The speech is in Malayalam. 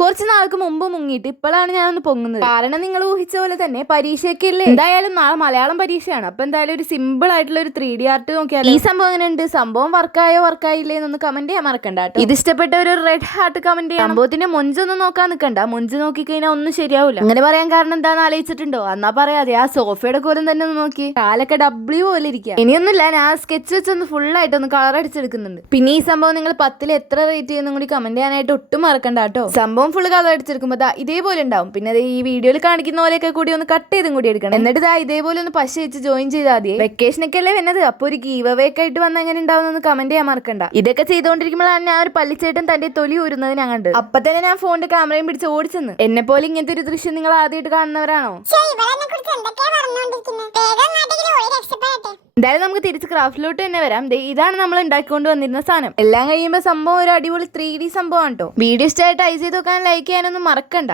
കുറച്ച് നാൾക്ക് മുമ്പ് മുങ്ങിയിട്ട് ഇപ്പോഴാണ് ഞാനൊന്ന് പൊങ്ങുന്നത്. കാരണം നിങ്ങൾ ഊഹിച്ച പോലെ തന്നെ പരീക്ഷയൊക്കെ ഇല്ലേ. എന്തായാലും നാളെ മലയാളം പരീക്ഷയാണ്. അപ്പൊ എന്തായാലും ഒരു സിമ്പിൾ ആയിട്ടുള്ള ഒരു 3D ആർട്ട് നോക്കിയാൽ ഈ സംഭവം എങ്ങനെ ഉണ്ട്, സംഭവം വർക്കായില്ലേ എന്നൊന്ന് കമന്റ് ചെയ്യാൻ മറക്കണ്ട കേട്ടോ. ഇത് ഇഷ്ടപ്പെട്ട ഒരു റെഡ് ഹാർട്ട് കമന്റ് ചെയ്യാം. സംഭവത്തിന്റെ മൊഞ്ചൊന്നും നോക്കാൻ നിൽക്കണ്ട, മൊഞ്ച് നോക്കിക്കഴിഞ്ഞാൽ ഒന്നും ശരിയാവില്ല. അങ്ങനെ പറയാൻ കാരണം എന്താണെന്ന് ആലോചിച്ചിട്ടുണ്ടോ? എന്നാ പറയാതെ ആ സോഫയുടെ കോലം തന്നെ ഒന്ന് നോക്കി, കാലൊക്കെ W പോലെ ഇരിക്കുക. ഇനിയൊന്നുമില്ല, ഞാൻ സ്കെച്ച് വെച്ചൊന്ന് ഫുൾ ആയിട്ടൊന്ന് കളർ അടിച്ചെടുക്കുന്നുണ്ട്. പിന്നെ ഈ സംഭവം നിങ്ങൾ 10ൽ എത്ര റേറ്റ് ചെയ്യുന്ന കൂടി കമന്റ് ചെയ്യാനായിട്ട് ഒട്ടും മറക്കണ്ട കേട്ടോ. സംഭവം ഫുൾ കളർ അടിച്ചെടുക്കുമ്പോൾ ഇതേപോലെ ഉണ്ടാവും. പിന്നെ ഈ വീഡിയോയിൽ കാണിക്കുന്ന പോലെയൊക്കെ കൂടി ഒന്ന് കട്ട് ചെയ്തും കൂടി എടുക്കണം. എന്നിട്ട് ഇതേപോലെ ഒന്ന് പശ വെച്ച് ജോയിൻ ചെയ്താൽ മതി. വെക്കേഷനൊക്കെ അല്ലേ വരുന്നത്, അപ്പൊ ഒരു ഗീവ് അവേ ഒക്കെ ആയിട്ട് വന്ന് എങ്ങനെ ഉണ്ടാവുന്ന കമന്റ് ചെയ്യാൻ മറക്കണ്ട. ഇതൊക്കെ ചെയ്തുകൊണ്ടിരിക്കുമ്പോഴാണ് ഞാൻ ഒരു പള്ളിച്ചേട്ടൻ തന്റെ തൊലി ഊരുന്നത് ഞാൻ കണ്ടത്. അപ്പൊ തന്നെ ഞാൻ ഫോണിന്റെ ക്യാമറയും പിടിച്ച് ഓടിച്ചെന്ന്. എന്നെ പോലെ ഇങ്ങനത്തെ ഒരു ദൃശ്യം നിങ്ങൾ ആദ്യമായിട്ട് കാണുന്നവരാണോ? എന്തായാലും നമുക്ക് തിരിച്ച് ക്രാഫ്റ്റിലോട്ട് തന്നെ വരാം. ഇതാണ് നമ്മൾ ഉണ്ടാക്കിക്കൊണ്ട് വന്നിരുന്ന സാധനം. എല്ലാം കഴിയുമ്പോൾ സംഭവം ഒരു അടിപൊളി 3D സംഭവമാണ് കേട്ടോ. വീഡിയോ ഇഷ്ടമായിട്ട് ട്രൈ ചെയ്ത് നോക്കാൻ, ലൈക്ക് ചെയ്യാനൊന്നും മറക്കണ്ട.